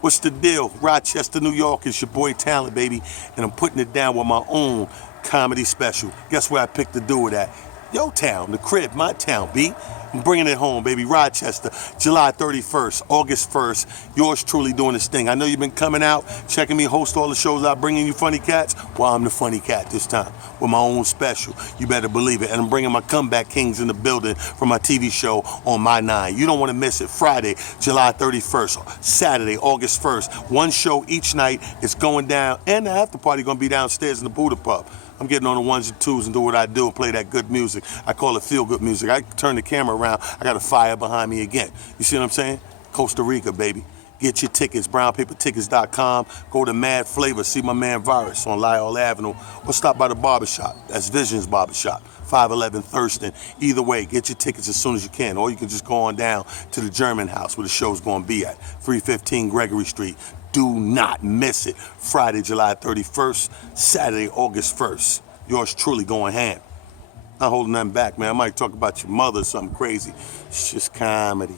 What's the deal? Rochester, New York, it's your boy Talent, baby, and I'm putting it down with my own comedy special. Guess where I picked to do it at? Yo town, the crib, my town, B. I'm bringing it home, baby. Rochester, July 31st, August 1st. Yours truly doing this thing. I know you've been coming out, checking me, host all the shows out, bringing you funny cats. Well, I'm the funny cat this time with my own special. You better believe it. And I'm bringing my comeback kings in the building from my TV show on My 9. You don't want to miss it. Friday, July 31st, Saturday, August 1st. One show each night. It's going down, and the after party going to be downstairs in the Buddha Pub. I'm getting on the ones and twos and do what I do and play that good music. I call it feel-good music. I turn the camera around, I got a fire behind me again. You see what I'm saying? Costa Rica, baby. Get your tickets, brownpapertickets.com. Go to Mad Flavor, see my man Virus on Lyell Avenue, or stop by the barbershop. That's Visions Barbershop, 511 Thurston. Either way, get your tickets as soon as you can, or you can just go on down to the German House where the show's going to be at, 315 Gregory Street. Do not miss it. Friday, July 31st, Saturday, August 1st. Yours truly going ham. Not holding nothing back, man. I might talk about your mother or something crazy. It's just comedy.